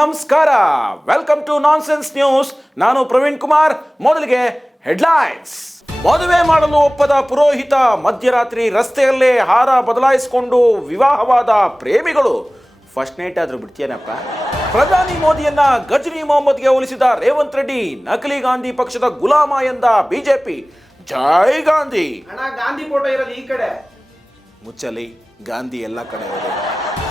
ನಮಸ್ಕಾರ. Welcome to Nonsense News. ನಾನು ಪ್ರವೀಣ್ ಕುಮಾರ್. ಮೊದಲಿಗೆ ಹೆಡ್ಲೈನ್ಸ್. ಮದುವೆ ಮಾಡಲು ಒಪ್ಪದ ಪುರೋಹಿತ, ಮಧ್ಯರಾತ್ರಿ ರಸ್ತೆಯಲ್ಲೇ ಹಾರ ಬದಲಾಯಿಸಿಕೊಂಡು ವಿವಾಹವಾದ ಪ್ರೇಮಿಗಳು. ಫಸ್ಟ್ ನೈಟ್ ಆದ್ರೂ ಬಿಡ್ತೀಯನಪ್ಪ. ಪ್ರಧಾನಿ ಮೋದಿಯನ್ನ ಗಜನಿ ಮೊಹಮ್ಮದ್ಗೆ ಹೋಲಿಸಿದ ರೇವಂತ್ ರೆಡ್ಡಿ, ನಕಲಿ ಗಾಂಧಿ ಪಕ್ಷದ ಗುಲಾಮ ಎಂದ ಬಿಜೆಪಿ. ಜೈ ಗಾಂಧಿ. ಗಾಂಧಿ ಫೋಟೋ ಇರೋದು ಈ ಕಡೆ. ಮುಚ್ಚಲಿ, ಗಾಂಧಿ ಎಲ್ಲ ಕಡೆ ಹೋದೆ.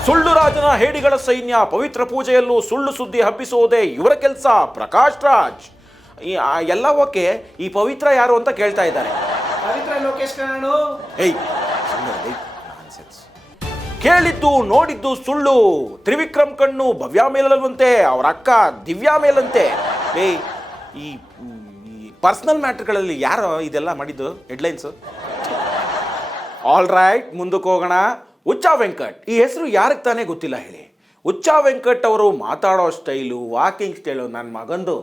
ಸುಳ್ಳು ರಾಜನ ಹೇಡಿಗಳ ಸೈನ್ಯ, ಪವಿತ್ರ ಪೂಜೆಯಲ್ಲೂ ಸುಳ್ಳು ಸುದ್ದಿ ಹಬ್ಬಿಸುವುದೇ ಇವರ ಕೆಲಸ. ಪ್ರಕಾಶ್ ರಾಜ್. ಎಲ್ಲ ಓಕೆ, ಈ ಪವಿತ್ರ ಯಾರು ಅಂತ ಕೇಳ್ತಾ ಇದ್ದಾರೆ. ಪವಿತ್ರ ಲೋಕೇಶ್ ಕಣೋ. ಕೇಳಿದ್ದು ನೋಡಿದ್ದು ಸುಳ್ಳು. ತ್ರಿವಿಕ್ರಮ್ ಕಣ್ಣು ಭವ್ಯ ಮೇಲಲ್ವಂತೆ, ಅವರ ಅಕ್ಕ ದಿವ್ಯಾ ಮೇಲಂತೆ. ಈ ಪರ್ಸನಲ್ ಮ್ಯಾಟರ್ಗಳಲ್ಲಿ ಯಾರು ಇದೆಲ್ಲ ಮಾಡಿದ್ದು? ಹೆಡ್ಲೈನ್ಸು. ಆಲ್ ರೈಟ್, ಮುಂದಕ್ಕೆ ಹೋಗೋಣ. ಹುಚ್ಚ ವೆಂಕಟ್, ಈ ಹೆಸರು ಯಾರಿಗೆ ತಾನೇ ಗೊತ್ತಿಲ್ಲ ಹೇಳಿ. ಹುಚ್ಚ ವೆಂಕಟ್ ಅವರು ಮಾತಾಡೋ ಸ್ಟೈಲು, ವಾಕಿಂಗ್ ಸ್ಟೈಲು ನನ್ನ ಮಗಂದು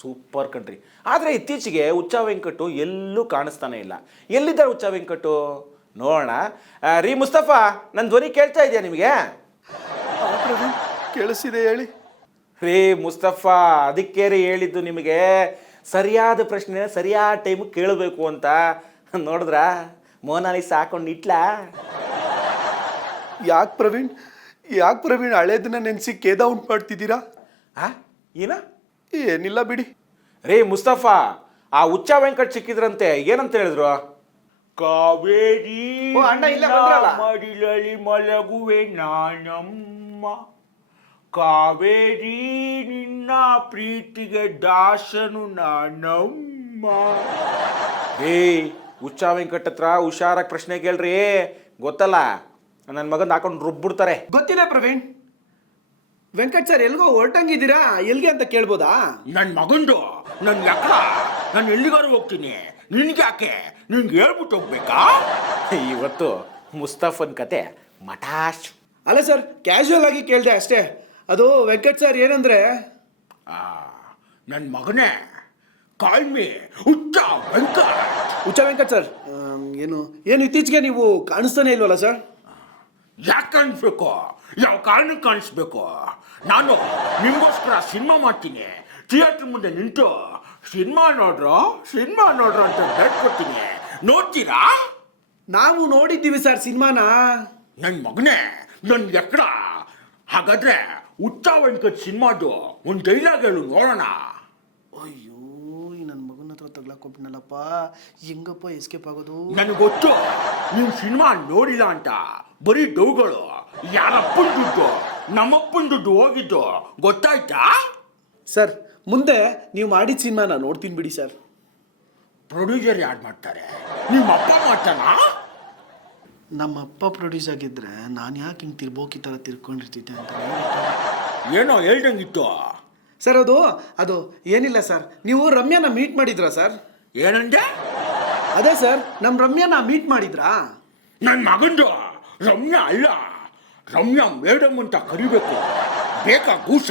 ಸೂಪರ್ ಕಣ್ರಿ. ಆದರೆ ಇತ್ತೀಚೆಗೆ ಹುಚ್ಚ ವೆಂಕಟು ಎಲ್ಲೂ ಕಾಣಿಸ್ತಾನೆ ಇಲ್ಲ. ಎಲ್ಲಿದ್ದಾರೆ ಹುಚ್ಚ ವೆಂಕಟು? ನೋಡೋಣ. ರೀ ಮುಸ್ತಫಾ, ನನ್ನ ಧ್ವನಿ ಕೇಳ್ತಾ ಇದೆಯಾ ನಿಮಗೆ? ಕೇಳಿಸಿದೆ, ಹೇಳಿ. ರೀ ಮುಸ್ತಫಾ, ಅದಕ್ಕೆ ರೀ ಹೇಳಿದ್ದು ನಿಮಗೆ, ಸರಿಯಾದ ಪ್ರಶ್ನೆ ಸರಿಯಾದ ಟೈಮಿಗೆ ಕೇಳಬೇಕು ಅಂತ. ನೋಡಿದ್ರ ಮೋನಾಲಿಸ ಹಾಕೊಂಡು ಇಟ್ಲಾ? ಯಾಕೆ ಪ್ರವೀಣ್ ಹಳೇದನ್ನ ನೆನೆಸಿ ಖೇದ ಉಂಟು ಮಾಡ್ತಿದ್ದೀರಾ? ಏನ? ಏನಿಲ್ಲ ಬಿಡಿ. ರೇ ಮುಸ್ತಫಾ, ಆ ಹುಚ್ಚ ವೆಂಕಟ್ ಸಿಕ್ಕಿದ್ರಂತೆ, ಏನಂತ ಹೇಳಿದ್ರು? ಕಾವೇರಿ ಮಡಿಲಲ್ಲಿ ಮಲಗುವೆ ನಾನಮ್ಮ, ಕಾವೇರಿ ನಿನ್ನ ಪ್ರೀತಿಗೆ ದಾಸನು ನಾನಮ್ಮ. ರೇ ಹುಚ್ಚ ವೆಂಕಟ್ ಹತ್ರ ಹುಷಾರಾಗಿ ಪ್ರಶ್ನೆ ಕೇಳ್ರಿ, ಗೊತ್ತಲ್ಲ ನನ್ನ ಮಗನ್ ಹಾಕೊಂಡು ರುಬ್ಬಿಡ್ತಾರೆ. ಗೊತ್ತಿದೆ ಪ್ರವೀಣ್. ವೆಂಕಟ್ ಸರ್ ಎಲ್ಗೋ ಹೊರಟಂಗಿದ್ದೀರಾ, ಎಲ್ಗೆ ಅಂತ ಕೇಳ್ಬೋದಾ? ನನ್ನ ಮಗಂದು ನನ್ನ ಯಾಕ, ನಾನು ಎಲ್ಲಿಗಾರು ಹೋಗ್ತೀನಿ, ನಿನ್ಗೆ ಯಾಕೆ, ನಿನ್ಗೆ ಹೇಳ್ಬಿಟ್ಟು ಹೋಗ್ಬೇಕಾ? ಇವತ್ತು ಮುಸ್ತಫನ್ ಕತೆ ಮಟಾಶ್. ಅಲ್ಲ ಸರ್, ಕ್ಯಾಶುವಲ್ ಆಗಿ ಕೇಳಿದೆ ಅಷ್ಟೇ. ಅದು ವೆಂಕಟ್ ಸರ್ ಏನಂದ್ರೆ, ನನ್ನ ಮಗನೇ ಕಾಲ್ಮಿ ಹುಚ್ಚ ವೆಂಕಟ್. ಹುಚ್ಚ ವೆಂಕಟ್ ಸರ್ ಏನು ಇತ್ತೀಚೆಗೆ ನೀವು ಕಾಣಿಸ್ತಾನೆ ಇಲ್ವಲ್ಲ ಸರ್? ಯಾಕೆ ಕಾಣಿಸ್ಬೇಕು? ಯಾವ ಕಾರಣಕ್ಕೆ ಕಾಣಿಸ್ಬೇಕು? ನಾನು ನಿಮಗೋಸ್ಕರ ಸಿನಿಮಾ ಮಾಡ್ತೀನಿ, ಥಿಯೇಟರ್ ಮುಂದೆ ನಿಂತು ಸಿನಿಮಾ ನೋಡ್ರು ಅಂತ ಹೇಳ್ಕೊಡ್ತೀನಿ, ನೋಡ್ತೀರಾ? ನಾವು ನೋಡಿದ್ದೀವಿ ಸರ್ ಸಿನಿಮಾನ. ನನ್ನ ಮಗನೇ, ನನ್ನ ಎಕ್ಕಡ. ಹಾಗಾದ್ರೆ ಹುಚ್ಚ ವೆಂಕಟ್ ಸಿನಿಮಾದು ಒಂದು ಡೈಲಾಗ್ ಹೇಳು ನೋಡೋಣ. ಅಯ್ಯೋ, ನನ್ನ ಮಗನ ಹತ್ರ ತಗ್ಲಾಕೊಬಿಟ್ನಲ್ಲಪ್ಪ, ಹೆಂಗಪ್ಪ ಎಸ್ಕೇಪ್ ಆಗೋದು? ನನಗೆ ಗೊತ್ತು ನೀವು ಸಿನಿಮಾ ನೋಡಿಲ್ಲ ಅಂತ. ಬರೀ ಡೌಗಳು. ಯಾರಪ್ಪನ ದುಡ್ಡು, ನಮ್ಮಪ್ಪನ ದುಡ್ಡು ಹೋಗಿದ್ದು ಗೊತ್ತಾಯ್ತಾ? ಸರ್, ಮುಂದೆ ನೀವು ಮಾಡಿದ ಸಿನಿಮಾನ ನೋಡ್ತೀನಿ ಬಿಡಿ ಸರ್. ಪ್ರೊಡ್ಯೂಸರ್ ಯಾರು ಮಾಡ್ತಾರೆ? ನಿಮ್ಮ ಅಪ್ಪ ಮಾಡ್ತಾನಾ? ನಮ್ಮಪ್ಪ ಪ್ರೊಡ್ಯೂಸ್ ಆಗಿದ್ರೆ ನಾನು ಯಾಕೆ ಹಿಂಗೆ ತಿರ್ಬೋಕಿ ಥರ ತಿರ್ಕೊಂಡಿರ್ತಿದ್ದೆ ಅಂತ. ಏನೋ ಹೇಳ್ದಂಗಿತ್ತು ಸರ್. ಅದು ಏನಿಲ್ಲ ಸರ್. ನೀವು ರಮ್ಯಾನ ಮೀಟ್ ಮಾಡಿದ್ರಾ ಸರ್? ಏನಂದೆ? ಅದೇ ಸರ್, ನಮ್ಮ ರಮ್ಯಾನ ಮೀಟ್ ಮಾಡಿದ್ರಾ? ನನ್ನ ಮಗಂದು ರಮ್ಯಾ ಅಲ್ಲ, ರಮ್ಯಾ ಮೇಡಮ್ ಅಂತ ಕರಿಬೇಕು. ಬೇಕಾ ಗೂಸ?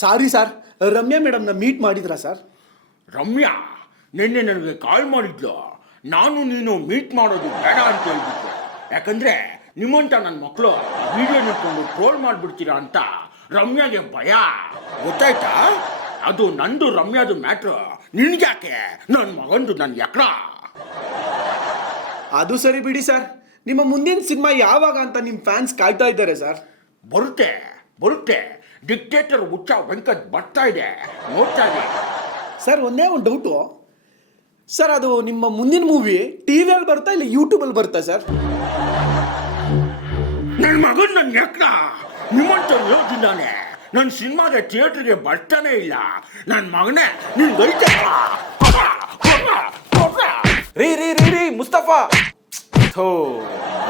ಸಾರಿ ಸರ್, ರಮ್ಯಾ ಮೇಡಮ್ನ ಮೀಟ್ ಮಾಡಿದ್ರಾ ಸರ್? ರಮ್ಯಾ ನಿನ್ನೆ ನನಗೆ ಕಾಲ್ ಮಾಡಿದ್ಲು. ನಾನು ನೀನು ಮೀಟ್ ಮಾಡೋದು ಬೇಡ ಅಂತ ಹೇಳ್ಬಿಟ್ಟು. ಯಾಕಂದ್ರೆ ನಿಮ್ಮಂತ ನನ್ನ ಮಕ್ಕಳು ವಿಡಿಯೋ ನಿಂತ್ಕೊಂಡು ಟ್ರೋಲ್ ಮಾಡಿಬಿಡ್ತೀರಾ ಅಂತ ರಮ್ಯಾಗೆ ಭಯ. ಗೊತ್ತಾಯ್ತಾ? ಅದು ನಂದು ರಮ್ಯಾದು ಮ್ಯಾಟ್ರು. ನಿನ್ಗ್ಯಾಕೆ? ನನ್ನ ಮಗಂದು ನನ್ನ ಎಕ್ಕಡ. ಅದು ಸರಿ ಬಿಡಿ ಸರ್. ನಿಮ್ಮ ಮುಂದಿನ ಸಿನಿಮಾ ಯಾವಾಗ ಅಂತ ನಿಮ್ಮ ಫ್ಯಾನ್ಸ್ ಕಾಯ್ತಾ ಇದ್ದಾರೆ ಸರ್. ಬರುತ್ತೆ. ಡಿಕ್ಟೇಟರ್ ಹುಚ್ಚ ವೆಂಕಟ್ ಬರ್ತಾ ಇದೆ, ನೋಡ್ತಾ ಇದೆ. ಸರ್, ಒಂದೇ ಒಂದು ಡೌಟು ಸರ್. ಅದು ನಿಮ್ಮ ಮುಂದಿನ ಮೂವಿ ಟಿವಿಯಲ್ಲಿ ಬರ್ತಾ ಇಲ್ಲ ಯೂಟ್ಯೂಬಲ್ಲಿ ಬರ್ತಾ ಸರ್? ನನ್ನ ಮಗನ್ ನನ್ನ ಎಕ್ಕಡ. ನಿಮ್ಮಂತ ಯೋಚಿದ್ದಾನೆ ನನ್ನ ಸಿನಿಮಾದ ಥಿಯೇಟರ್ಗೆ ಬರ್ತಾನೆ ಇಲ್ಲ. ನನ್ನ ಮಗನೇ, ನೀನು ರೀ ಮುಸ್ತಫಾ.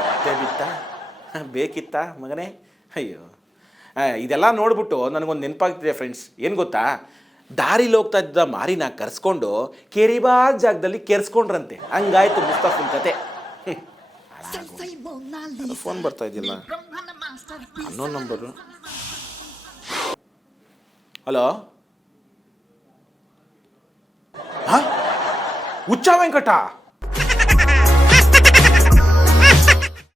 ಮತ್ತೆ ಬಿತ್ತ ಬೇಕಿತ್ತ ಮಗನೇ? ಅಯ್ಯೋ, ಇದೆಲ್ಲ ನೋಡ್ಬಿಟ್ಟು ನನಗೊಂದು ನೆನಪಾಗ್ತಿದೆ ಫ್ರೆಂಡ್ಸ್. ಏನು ಗೊತ್ತಾ? ದಾರಿಲಿ ಹೋಗ್ತಾ ಇದ್ದ ಮಾರಿನ ಕರ್ಸ್ಕೊಂಡು ಕೇರಿಬಾದ್ ಜಾಗದಲ್ಲಿ ಕೆರ್ಸ್ಕೊಂಡ್ರಂತೆ. ಹಂಗಾಯ್ತು ಮುಸ್ತಫನ್ ಕತೆ. ಫೋನ್ ಬರ್ತಾ ಇದೆಯಲ್ಲ, ಅನ್ನೋ ನಂಬರು. ಹಲೋ, ಹುಚ್ಚ ವೆಂಕಟ?